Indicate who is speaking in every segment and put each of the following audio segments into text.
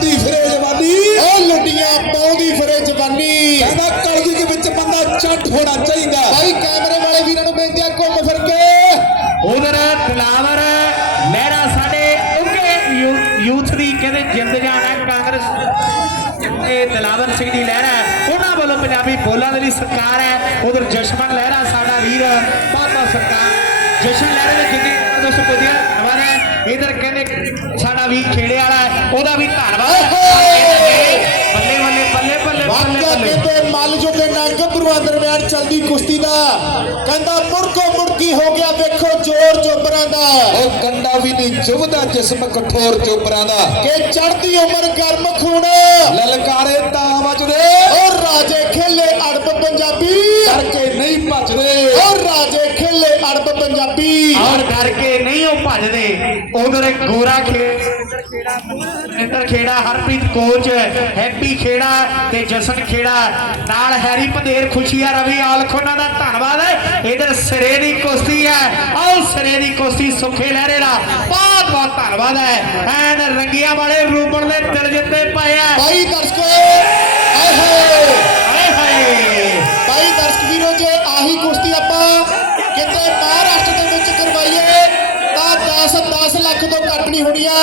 Speaker 1: ਪਾਉਂਦੀ ਫਿਰੇ ਜਵਾਨੀ।
Speaker 2: ਉਹ ਲੁੱਡੀਆਂ ਪਾਉਂਦੀ ਫਿਰੇ ਜਵਾਨੀ।
Speaker 1: ਕਹਿੰਦਾ ਕਲਯੁਗ ਦੇ ਵਿੱਚ ਬੰਦਾ ਚੱਟ ਹੋਣਾ ਚਾਹੀਦਾ।
Speaker 2: ਭਾਈ ਕੈਮਰੇ ਵਾਲੇ ਵੀਰਾਂ ਨੂੰ ਬੇਨਤੀ ਆ ਘੁੰਮ ਫਿਰ ਕੇ।
Speaker 3: ਉਧਰ ਦਿਲਾਵਰ ਲਹਿਰਾ ਸਾਡੇ ਉੱਗੇ ਯੂਥ ਦੀ ਕਹਿੰਦੇ ਜਿੰਦ ਜਾਨ ਹੈ ਕਾਂਗਰਸ ਤੇ ਦਿਲਾਵਰ ਸਿੰਘ ਦੀ ਲਹਿਰਾ। ਹੈ। ਉਹਨਾਂ ਵੱਲੋਂ ਪੰਜਾਬੀ ਬੋਲਾਂ ਦੇ ਲਈ ਸਰਕਾਰ ਹੈ। ਉਧਰ ਜਸ਼ਮਨ ਲਹਿਰਾ ਸਾਡਾ ਵੀਰ ਬਹੁਤ ਬਹੁਤ ਸਰਕਾਰ। ਜਸ਼ਨ ਲਹਿਰਾ ਦੇ ਜਿੰਨੇ ਦੋ ਸੁਪੇਦੀਆਂ ਹਮਾਰੇ ਇਧਰ ਕਹਿੰਦੇ ਸਾਡਾ ਵੀ ਖੇੜੇ ਵਾਲਾ ਹੈ, ਉਹਦਾ ਵੀ ਧੰਨਵਾਦ। ਬੱਲੇ ਬੱਲੇ ਬੱਲੇ ਬੱਲੇ ਬੱਲੇ
Speaker 2: ਵਾਕਿਆ
Speaker 3: ਬੱਲੇ।
Speaker 2: ਕਹਿੰਦੇ ਮੱਲ ਜੋ ਦੇ ਨਾ ਗੱਭਰੂਆਂ ਦਰਮਿਆਨ ਚੱਲਦੀ ਕੁਸ਼ਤੀ ਦਾ ਕਹਿੰਦਾ ਮੁੜਕੋ ਮੁੜਕੀ ਹੋ ਗਿਆ ਵੇਖੋ ਜ਼ੋਰ ਜੋਬਰਾਂ ਦਾ।
Speaker 1: ਉਹ ਕੰਡਾ ਵੀ ਨਹੀਂ ਚੁਭਦਾ ਜਿਸਮ ਕਠੋਰ ਚੋਬਰਾਂ ਦਾ।
Speaker 2: ਕਿ ਚੜਦੀ ਉਮਰ ਗਰਮ ਖੂਨ।
Speaker 1: ਲਲਕਾਰੇ ਤਾਂ ਵੱਜਦੇ
Speaker 2: ਔਰ ਰਾਜੇ ਖੇਲੇ ਅੜਬ ਪੰਜਾਬੀ
Speaker 1: ਕਰਕੇ ਨਹੀਂ ਭੱਜਦੇ
Speaker 2: ਔਰ ਰਾਜੇ ਖੇਲੇ ਅੜਬ ਪੰਜਾਬੀ।
Speaker 3: ਔਰ ਡਰ ਕੇ ਨਹੀਂ ਉਹ ਭੱਜਦੇ। ਉਧਰ ਗੋਰਾ ਖੇਡ ਇੰਦਰ ਖੇੜਾ ਹਰਪ੍ਰੀਤ ਕੋਚ ਹੈਪੀ ਖੇੜਾ ਤੇ ਜਸਨ ਖੇੜਾ। ਨਾਲ ਹੈਰੀ ਪੰਦੇਰ ਖੁਸ਼ੀਆ ਰਵੀ ਆਲਖੋਨਾ ਦਾ ਧੰਨਵਾਦ ਹੈ। ਇਧਰ ਸਿਰੇ ਦੀ ਕੁਸ਼ਤੀ ਹੈ। ਆਓ ਸਿਰੇ ਦੀ ਕੁਸ਼ਤੀ ਸੁਖੇ ਲਹਿਰੇ ਦਾ। ਬਹੁਤ ਬਹੁਤ ਧੰਨਵਾਦ ਹੈ। ਐਨ ਰੰਗੀਆਂ ਵਾਲੇ ਰੂਬਣ ਦੇ ਦਿਲ ਜਿੱਤੇ ਪਏ ਆ
Speaker 2: ਭਾਈ ਦਰਸ਼ਕੋ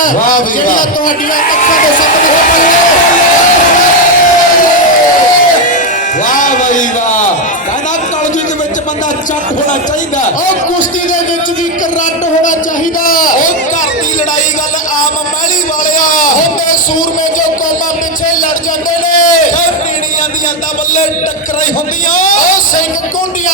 Speaker 1: ਵਾਹ ਵੀ
Speaker 2: ਜਿਹੜੀਆਂ। ਤੁਹਾਡੀਆਂ ਅੱਖਾਂ ਦੇ ਸਾਹਮਣੇ ਹੋ ਪਈਆਂ
Speaker 1: ਵਾਹ ਬਈ ਵਾਹ। ਕਹਿੰਦਾ ਕਲਯੁਗ ਦੇ ਵਿੱਚ ਬੰਦਾ ਚੱਟ ਹੋਣਾ ਚਾਹੀਦਾ।
Speaker 2: ਉਹ ਕੁਸ਼ਤੀ ਦੇ ਵਿੱਚ ਵੀ ਕਰੰਟ ਹੋਣਾ ਚਾਹੀਦਾ।
Speaker 1: ਉਹ ਘਰ ਦੀ ਲੜਾਈ ਗੱਲ ਆਮ ਮਹਿਲੀ ਵਾਲਿਆ।
Speaker 2: ਹੁੰਦੇ ਸੂਰਮੇ ਜੋ ਕੌਮਾਂ ਪਿੱਛੇ ਲੜ ਜਾਂਦੇ ਨੇ।
Speaker 1: ਇਹ ਪੀੜੀਆਂ ਦੀਆਂ ਤਾਂ ਬੱਲੇ ਟੱਕਰਾਂ ਹੀ ਹੁੰਦੀਆਂ।
Speaker 2: ਉਹ ਸਿੰਘ ਕੁੰਡੀਆਂ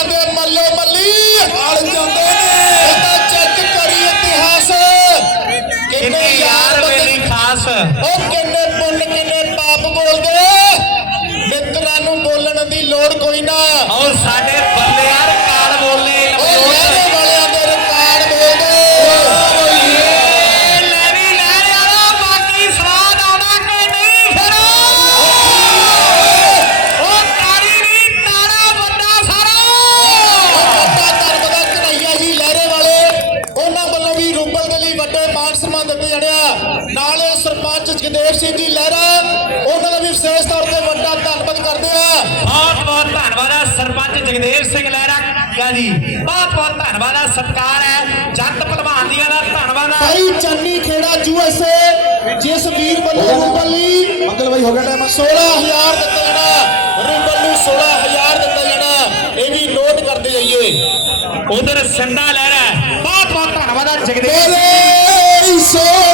Speaker 3: ਵੱਡੇ
Speaker 2: ਮਾਨ ਸਨਮਾਨ ਦਿੱਤੇ ਜਾਣੇ ਆ। ਨਾਲੇ ਸਰਪੰਚ ਜਗਦੇਵ ਸਿੰਘ ਜੀ ਲਹਿਰਾ ਉਹਨਾਂ ਦਾ ਵੀ ਵਿਸ਼ੇਸ਼ ਤੌਰ ਤੇ ਵੱਡਾ ਧੰਨਵਾਦ ਕਰਦੇ ਆ।
Speaker 3: ਬਹੁਤ ਬਹੁਤ ਧੰਨਵਾਦ ਹੈ ਸਰਪੰਚ ਜਗਦੇਵ ਸਿੰਘ ਲਹਿਰਾ ਕਾ ਜੀ। ਬਹੁਤ ਬਹੁਤ ਧੰਨਵਾਦ ਹੈ ਸਤਿਕਾਰ ਹੈ। ਜੰਤ ਭਲਵਾਨ ਜੀ ਦਾ ਧੰਨਵਾਦ ਹੈ
Speaker 2: ਭਾਈ ਚੰਨੀ ਖੇੜਾ ਯੂਐਸਏ ਜਿਸ ਵੀਰ ਵੱਲੋਂ ਰੂਬਲ ਲਈ
Speaker 1: ਮੰਗਲ ਬਾਈ ਹੋ ਗਿਆ ਟਾਈਮ
Speaker 2: 16000 ਦਿੱਤਾ ਜਾਣਾ ਰੂਬਲ ਨੂੰ 16000 ਦਿੱਤਾ ਜਾਣਾ ਇਹ ਵੀ ਨੋਟ ਕਰਦੇ ਜਾਈਏ।
Speaker 3: ਉਧਰ ਸੰਡਾ ਲਹਿਰਾ ਬਹੁਤ ਬਹੁਤ ਧੰਨਵਾਦ ਜਗਦੇਵ
Speaker 2: ਬੋਲੇ Ei,